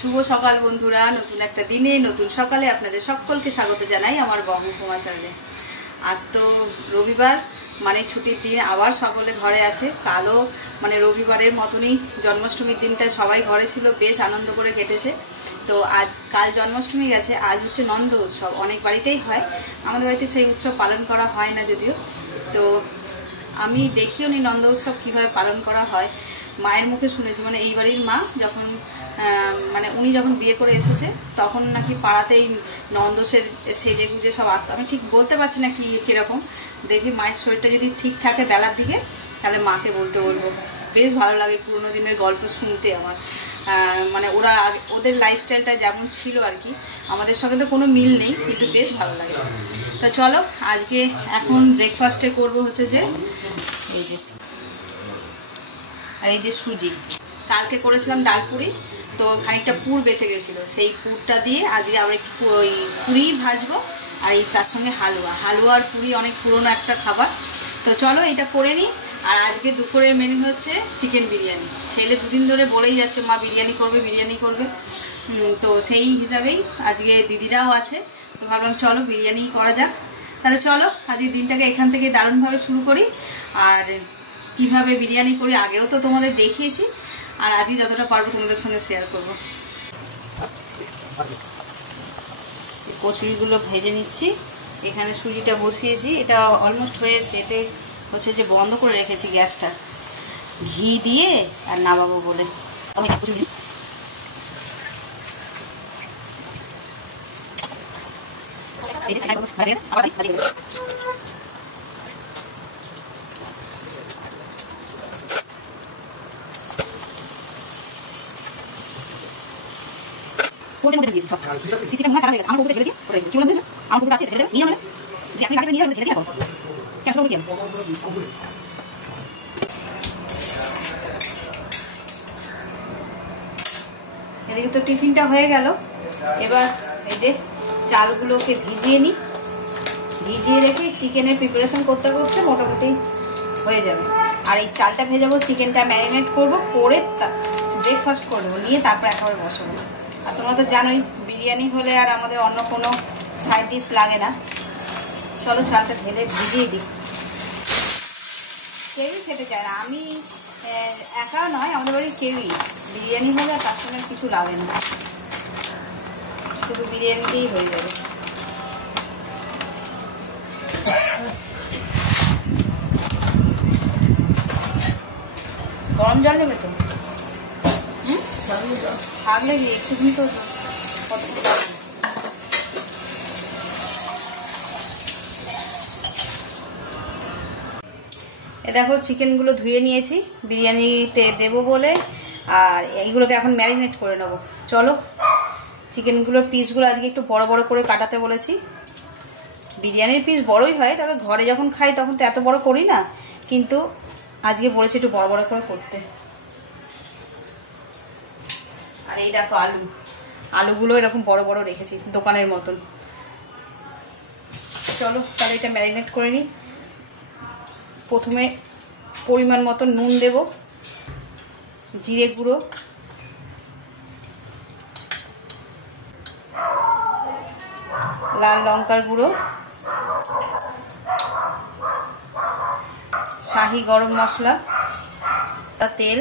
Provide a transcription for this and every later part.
শুভ সকাল বন্ধুরা, নতুন একটা দিনে নতুন সকালে আপনাদের সকলকে স্বাগত জানাই আমার বঙ্গ উপমা চ্যানেলে। আজ তো রবিবার, মানে ছুটির দিন, আবার সকলে ঘরে আছে। কালও মানে রবিবারের মতনই জন্মাষ্টমীর দিনটা সবাই ঘরে ছিল, বেশ আনন্দ করে কেটেছে। তো কাল জন্মাষ্টমী গেছে, আজ হচ্ছে নন্দ উৎসব। অনেক বাড়িতেই হয়, আমাদের বাড়িতে সেই উৎসব পালন করা হয় না যদিও। তো আমি দেখিও নি নন্দ উৎসব কীভাবে পালন করা হয়, মায়ের মুখে শুনেছি। মানে এই বাড়ির মা যখন মানে উনি যখন বিয়ে করে এসেছে তখন নাকি পাড়াতেই নন্দ সেজে গুজে সব আসতো। আমি ঠিক বলতে পারছি না কীরকম। দেখি মায়ের শরীরটা যদি ঠিক থাকে বেলার দিকে তাহলে মাকে বলবো। বেশ ভালো লাগে পুরোনো দিনের গল্প শুনতে আমার। মানে ওদের লাইফস্টাইলটা যেমন ছিল আর কি, আমাদের সঙ্গে তো কোনো মিল নেই, কিন্তু বেশ ভালো লাগে। তা চলো, আজকে এখন ব্রেকফাস্টে করব হচ্ছে যে এই যে সুজি। কালকে করেছিলাম ডালপুরি, তো খানিকটা পুর বেঁচে গেছিলো, সেই পুরটা দিয়ে আজকে আবার একটু ওই পুরি ভাজবো। আর এই তার সঙ্গে হালুয়া আর পুরি অনেক পুরনো একটা খাবার। তো চলো এটা করে নিই। আর আজকে দুপুরের মেনু হচ্ছে চিকেন বিরিয়ানি। ছেলে দুদিন ধরে বলেই যাচ্ছে মা বিরিয়ানি করবে। তো সেই হিসাবেই আজকে দিদিরাও আছে, তো ভাবলাম চলো বিরিয়ানি করা যাক। তাহলে চলো আজকে দিনটাকে এখান থেকে দারুণভাবে শুরু করি। আর কিভাবে বিরিয়ানি করি আগেও তো তোমাদের দেখিয়েছি, আর আজকে যতটা পারবো তোমাদের সঙ্গে শেয়ার করবো। কচুরিগুলো ভেজে নিচ্ছি, এখানে সুজিটা বসিয়েছি, এটা অলমোস্ট হয়ে এসছে। এতে হচ্ছে যে বন্ধ করে রেখেছি গ্যাসটা, ঘি দিয়ে আর নামাবো বলে। এদিকে তো টিফিনটা হয়ে গেল। এবার এই যে চালগুলোকে ভিজিয়ে নিই, ভিজিয়ে রেখে চিকেনের প্রিপারেশন করতে মোটামুটি হয়ে যাবে। আর এই চালটা ভেজাবো, চিকেনটা ম্যারিনেট করবো, করে ব্রেকফাস্ট করবো, নিয়ে তারপর একেবারে বসাবো। আর তোমরা তো জানোই বিরিয়ানি হলে আর আমাদের অন্য কোনো সাইড ডিশ লাগে না। চলো চালটা ঢেলে ভিজিয়ে দিই। কেউই খেতে চায় না, আমি একা নয়, আমাদের বাড়ির কেউই। বিরিয়ানি হলে তার সঙ্গে কিছু লাগে না, শুধু বিরিয়ানি দিয়েই হয়ে যাবে। গরম জল নেবে তো? থাকলে একটুখানি তো দেখো চিকেনগুলো ধুয়ে নিয়েছি বিরিয়ানিতে দেবো বলে, আর এইগুলোকে এখন ম্যারিনেট করে নেবো। চলো, চিকেনগুলোর পিসগুলো আজকে একটু বড় বড় করে কাটাতে বলেছি। বিরিয়ানির পিস বড়ই হয়, তবে ঘরে যখন খাই তখন তো এত বড় করি না, কিন্তু আজকে বলেছি একটু বড় বড় করে করতে। আর এই দেখো আলুগুলো এরকম বড় বড় রেখেছি দোকানের মতন। চলো তাহলে এটা ম্যারিনেট করে নিই। প্রথমে পরিমাণ মতো নুন দেব, জিরে গুঁড়ো, লাল লঙ্কার গুঁড়ো, শাহি গরম মশলা, তেল,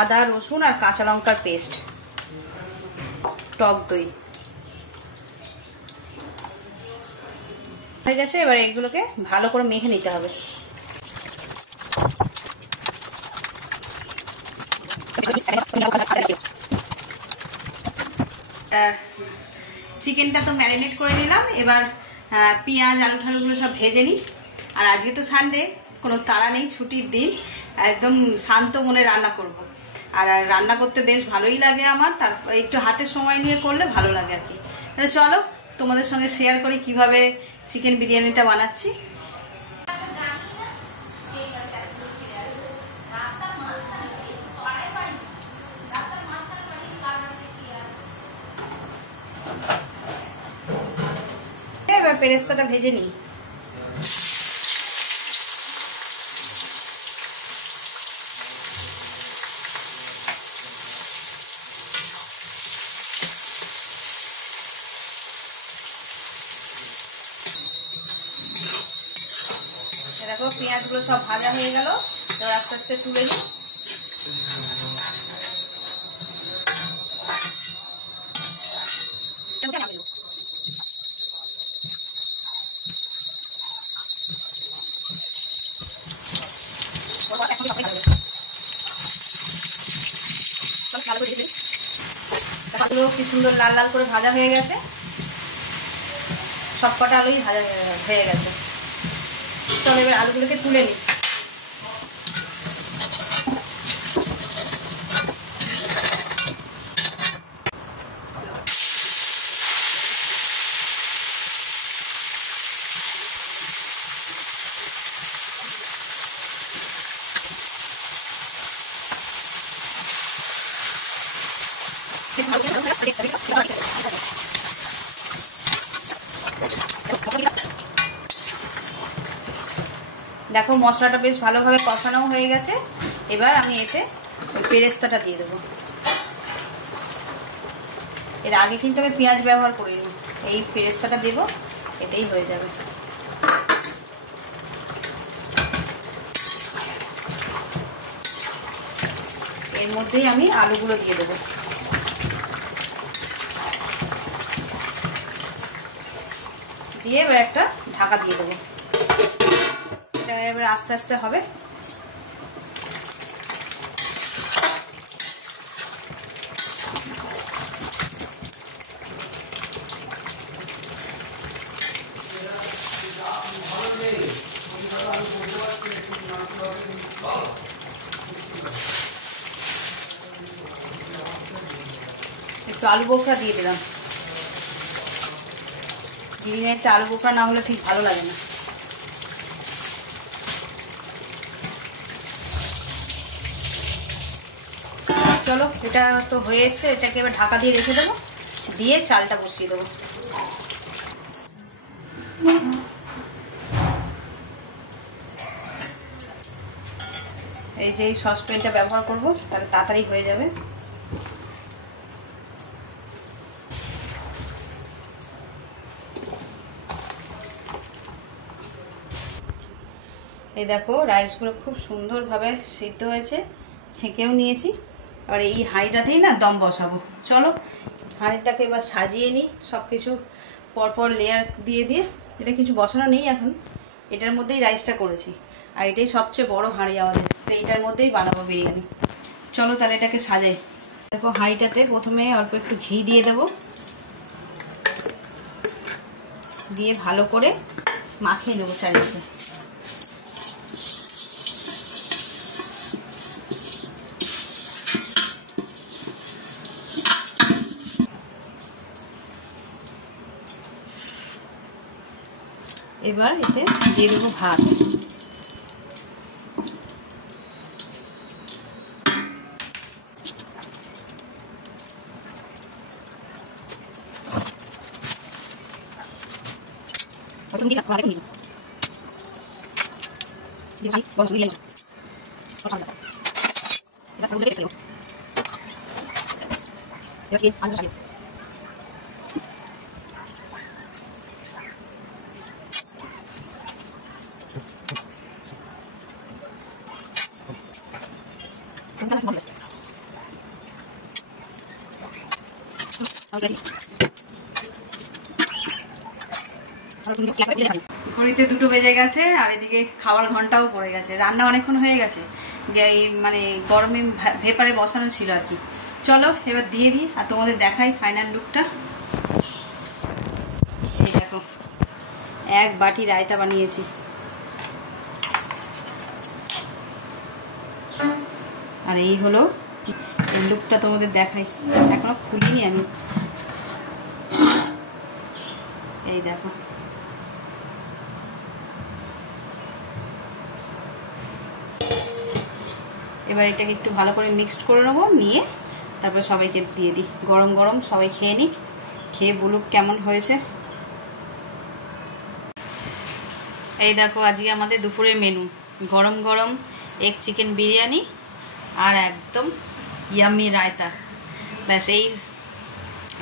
আদা রসুন আর কাঁচা লঙ্কার পেস্ট, টক দই হয়ে গেছে। এবার এগুলোকে ভালো করে মেখে নিতে হবে। চিকেনটা তো ম্যারিনেট করে নিলাম, এবার পেঁয়াজ আলু ঠালুগুলো সব ভেজে নিই। আর আজকে তো সানডে, কোনো তাড়া নেই, ছুটির দিন, একদম শান্ত মনে রান্না করব। আর রান্না করতে বেশ ভালোই লাগে আমার, তারপর একটু হাতে সময় নিয়ে করলে ভালো লাগে আর কি। তাহলে চলো তোমাদের সঙ্গে শেয়ার করি কিভাবে চিকেন বিরিয়ানিটা বানাচ্ছি। এবার পেরেস্তাটা ভেজে নিই। দেখো পেঁয়াজগুলো সব ভাজা হয়ে গেল, এবার আস্তে আস্তে তুলে নিই। আলুগুলো কি সুন্দর লাল লাল করে ভাজা হয়ে গেছে, সব কটা আলুই ভাজা হয়ে গেছে। চলো এবার আলুগুলোকে তুলে নিই। দেখো মশলাটা বেশ ভালোভাবে কষানো হয়ে গেছে। এবার আমি এতে ওই পেরেস্তাটা দিয়ে দেবো। এর আগে কিন্তু আমি পেঁয়াজ ব্যবহার করিনি, এই পেরেস্তাটা দেব, এতেই হয়ে যাবে। এর মধ্যেই আমি আলুগুলো দিয়ে দেবো। দিয়ে এবার একটা ঢাকা দিয়ে দেবো। এটা এবার আস্তে আস্তে হবে। একটু আলু বোখরা দিয়ে দিলাম। বিরিয়ানিতে আলু বোখরা না হলে ঠিক ভালো লাগে না। চলো এটা তো হয়ে এসছে, এটাকে এবার ঢাকা দিয়ে রেখে দেবো, দিয়ে চালটা বসিয়ে দেবো। এই যে এই সসপ্যানটা ব্যবহার করব, তাহলে তাড়াতাড়ি হয়ে যাবে। এই দেখো রাইসগুলো খুব সুন্দরভাবে সিদ্ধ হয়েছে, ছেঁকেও নিয়েছি। এবার এই হাঁড়িটাতেই না দম বসাবো। চলো হাঁড়িটাকে এবার সাজিয়ে নিই, সব কিছু পরপর লেয়ার দিয়ে দিয়ে। এটা কিছু বসানো নেই এখন, এটার মধ্যেই রাইসটা করেছি, আর এটাই সবচেয়ে বড় হাঁড়ি আমাদের, তো এইটার মধ্যেই বানাবো বিরিয়ানি। চলো তাহলে এটাকে সাজাই। দেখো হাঁড়িটাতে প্রথমে অল্প একটু ঘি দিয়ে দেবো, দিয়ে ভালো করে মাখিয়ে নেবো চারিদিকে। এবার এতে দিয়ে দেবো ভাত। ঘড়িতে 2টো বেজে গেছে, আর এদিকে খাওয়ার ঘন্টাও পড়ে গেছে। রান্না অনেকক্ষণ হয়ে গেছে, মানে গরমে ভেপারে বসানো ছিল আর কি। চলো এবার দিয়ে দিই আর তোমাদের দেখাই ফাইনাল লুকটা। এই দেখো 1 বাটি রায়তা বানিয়েছি, আর এই হলো এই লুকটা তোমাদের দেখাই। এখনো খুলিনি আমি, এই দেখো। এবার এটাকে একটু ভালো করে মিক্সড করে নেবো, নিয়ে তারপর সবাইকে দিয়ে দিই। গরম গরম সবাই খেয়ে নিক, খেয়ে বলুক কেমন হয়েছে। এই দেখো আজকে আমাদের দুপুরের মেনু, গরম গরম এগ চিকেন বিরিয়ানি আর একদম ইয়াম্মি রায়তা। ব্যাস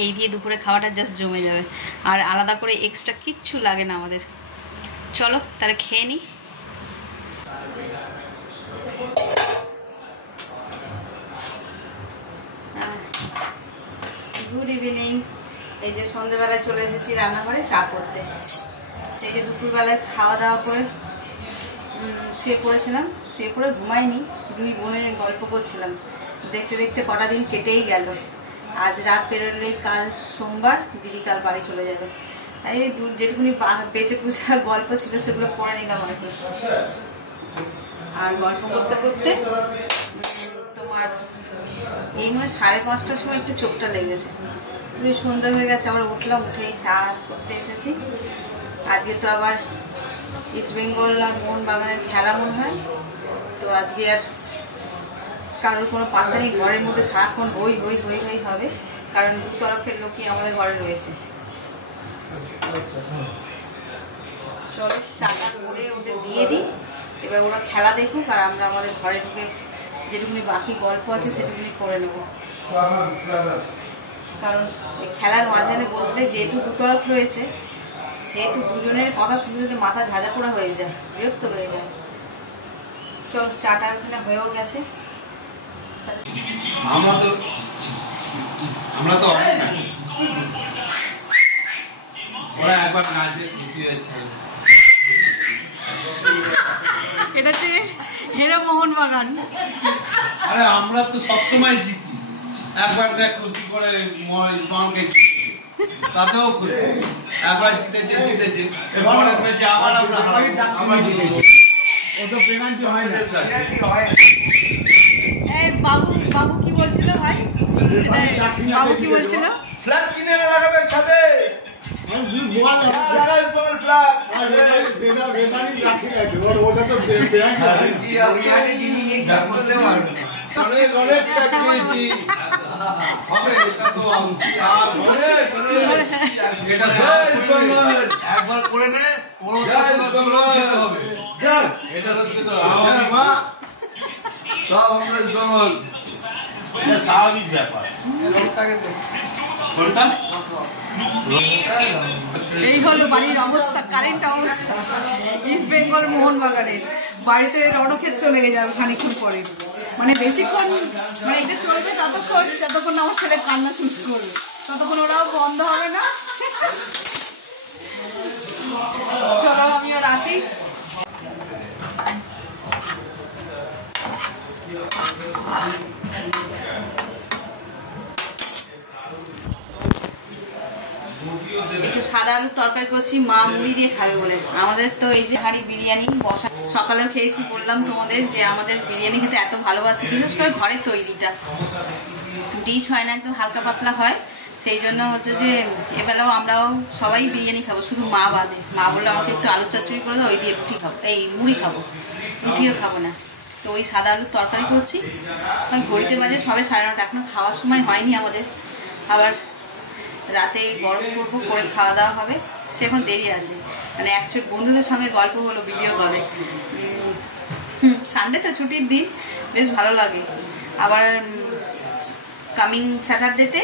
এই দিয়ে দুপুরে খাওয়াটা জাস্ট জমে যাবে, আর আলাদা করে এক্সট্রা কিচ্ছু লাগে না আমাদের। চলো তাহলে খেয়ে নিই। Good evening. এই যে সন্ধ্যেবেলায় চলে এসেছি রান্নাঘরে চা করতে। এই যে দুপুরবেলায় খাওয়া দাওয়া করে শুয়ে পড়েছিলাম, শুয়ে পড়ে ঘুমাইনি, দুই বোনে গল্প করছিলাম। দেখতে দেখতে কটা দিন কেটেই গেল। আজ রাত পেরোলেই কাল সোমবার, দিদি কাল বাড়ি চলে যাবে। তাই যেটুকুনি বেঁচে কুচা গল্প ছিল সেগুলো পড়ে নিলাম আর কি। আর গল্প করতে করতে তোমার এই মানে 5:30টার সময় একটু চোখটা লেগেছে, সন্ধ্যা হয়ে গেছে। আবার উঠলাম, উঠেই চা করতে এসেছি। আজকে তো আবার ইস্ট বেঙ্গল আর মোহনবাগানের খেলা মনে হয়, তো আজকে আর কারোর কোনো পাত্তা নেই। ঘরের মধ্যে সারাক্ষণ হই হই হই হই হবে, কারণ দু তরফের লোকই আমাদের ঘরে রয়েছে। চলো চাটা করে ওদের দিয়ে দিই, এবার ওরা খেলা দেখুক আর আমরা আমাদের ঘরে ঢুকে যেটুকুনি বাকি গল্প আছে সেটুকুনি করে নেব। কারণ এই খেলার মাঝখানে বসলে যেহেতু দুতরফ রয়েছে, সেহেতু দুজনের কথা শুনতে শুনতে মাথা ঝাঁঝা পোড়া হয়ে যায়, বিরক্ত হয়ে যায়। চল চাটা ওখানে হয়েও গেছে। আমরা তো ওরা একবার নাচবে, খুশি হয়েছে। এটা হচ্ছে হেরো মোহনবাগান। আরে আমরা তো সবসময় জিতি, একবার দেখ খুশি করে মোহনবাগানকে তাতেও খুশি। একবার জিতেছে পরের ম্যাচে আবার আমরা জিতেছি। ওটা পেনাল্টি হয় না। বাবু বাবু কি বলছিল ভাই? বাবু কি বলছিল? ফ্ল্যাগ কিনে লাগাবেন ছাদে। একবার করে নে, স্বাভাবিক ব্যাপার। এই হলো বাড়ির অবস্থা, কারেন্ট অবস্থা ইস্ট বেঙ্গল মোহনবাগানের। বাড়িতে রণক্ষেত্র লেগে যাবে খানিক্ষণ পরে, মানে বেশিক্ষণ মানে এটা চলবে যতক্ষণ আমার ছেলে কান্না শুরু করবে, ততক্ষণ ওরাও বন্ধ হবে না। চলো আমিও রাখি। একটু সাদা আলুর তরকারি করছি, মা মুড়ি দিয়ে খাবে বলে। আমাদের তো এই যে হাঁড়ি বিরিয়ানি বসা, সকালেও খেয়েছি, বললাম তোমাদের যে আমাদের বিরিয়ানি খেতে এত ভালোবাসি, বিশেষ করে ঘরের তৈরিটা। ডিচ হয় না, একদম হালকা পাতলা হয়। সেই জন্য হচ্ছে যে এবেলাও আমরাও সবাই বিরিয়ানি খাবো, শুধু মা বাদে। মা বললে আমাকে একটু আলু চচ্চড়ি করে দাও, ওই দিয়ে রুটি খাবো, এই মুড়ি খাবো, রুটিও খাবো না। তো ওই সাদা আলুর তরকারি করছি। কারণ ঘড়িতে বাজে সবে 9:30, এখনো খাওয়ার সময় হয়নি আমাদের। আবার রাতে গরম করবো, করে খাওয়া দাওয়া হবে, সে এখন দেরি আছে। মানে অ্যাকচুয়ালি বন্ধুদের সঙ্গে গল্প হলো ভিডিও কলে। সানডে তো ছুটির দিন, বেশ ভালো লাগে। আবার কামিং স্যাটারডেতে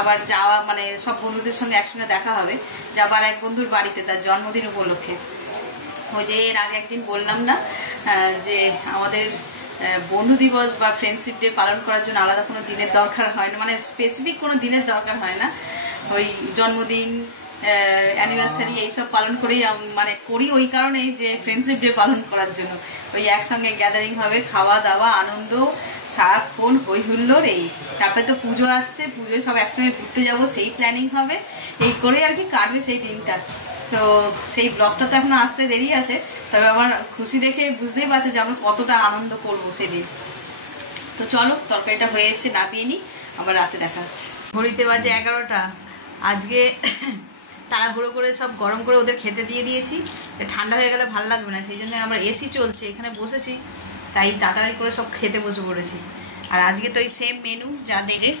আবার যাওয়া, মানে সব বন্ধুদের সঙ্গে একসঙ্গে দেখা হবে। যাবার এক বন্ধুর বাড়িতে তার জন্মদিন উপলক্ষে। ওই যে এর আগে একদিন বললাম না যে আমাদের বন্ধু দিবস বা ফ্রেন্ডশিপ ডে পালন করার জন্য আলাদা কোনো দিনের দরকার হয় না, মানে স্পেসিফিক কোনো দিনের দরকার হয় না। ওই জন্মদিন, অ্যানিভার্সারি এইসব পালন করেই মানে করি, ওই কারণেই যে ফ্রেন্ডশিপ ডে পালন করার জন্য ওই একসঙ্গে গ্যাদারিং হবে, খাওয়া দাওয়া, আনন্দ, সারাক্ষণ হই হুল্লোড়। এই তারপরে তো পুজো আসছে, পুজোয় সব একসঙ্গে ঘুরতে যাব, সেই প্ল্যানিং হবে। এই করেই আর কি কাটবে সেই দিনটা। তো সেই ব্লগটা তো এখনো আসতে দেরি আছে, তবে আমার খুশি দেখে বুঝতেই পারছো যে আমরা কতটা আনন্দ করবো সেদিন। তো চলো তরকারিটা হয়ে এসে নামিয়ে নিই, আবার রাতে দেখা হচ্ছে। ঘড়িতে বাজে 11টা। আজকে তাড়াহুড়ো করে সব গরম করে ওদের খেতে দিয়ে দিয়েছি, ঠান্ডা হয়ে গেলে ভালো লাগবে না, সেই জন্য আমরা এসি চলছে এখানে বসেছি, তাই তাড়াতাড়ি করে সব খেতে বসে পড়েছি। আর আজকে তো এই সেম মেনু যা দেখে,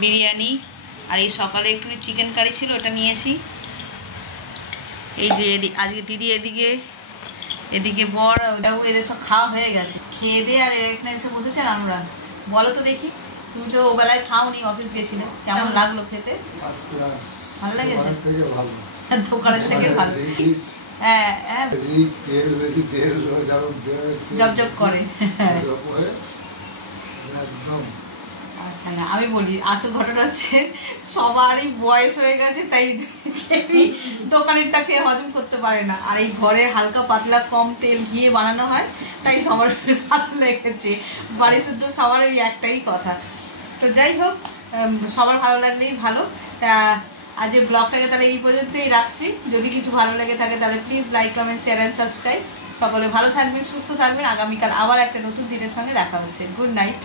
বিরিয়ানি, আর এই সকালে একটুখানি চিকেন কারি ছিল, ওটা নিয়েছি। এই যে আজকে দিদি এদিকে বর এদের সব খাওয়া হয়ে গেছে, খেয়ে দিয়ে আর এখানে এসে বসেছে। আর আমরা বলো তো দেখি, তুমি তো ওবেলায় খাওনি, অফিস গেছিলে, কেমন লাগলো খেতে? ভালো লেগেছে? দোকানের থেকে ভালো। হ্যাঁ হ্যাঁ, জব জব করে। আচ্ছা হ্যাঁ, আমি বলি আসল ঘটনা হচ্ছে সবারই বয়স হয়ে গেছে, তাই দোকানেরটা খেয়ে হজম করতে পারে না, আর এই ঘরে হালকা পাতলা কম তেল ঘিয়ে বানানো হয়, তাই সবার ভালো লেগেছে। বাড়ি শুদ্ধ সবার ওই একটাই কথা। তো যাই হোক, সবার ভালো লাগলেই ভালো। তা আজ এই ব্লগটাকে তাহলে এই পর্যন্তই রাখছি। যদি কিছু ভালো লেগে থাকে তাহলে please like, comment, share and subscribe. সকলে ভালো থাকবেন, সুস্থ থাকবেন। আগামীকাল আবার একটা নতুন দিনের সঙ্গে দেখা হচ্ছে। Good night.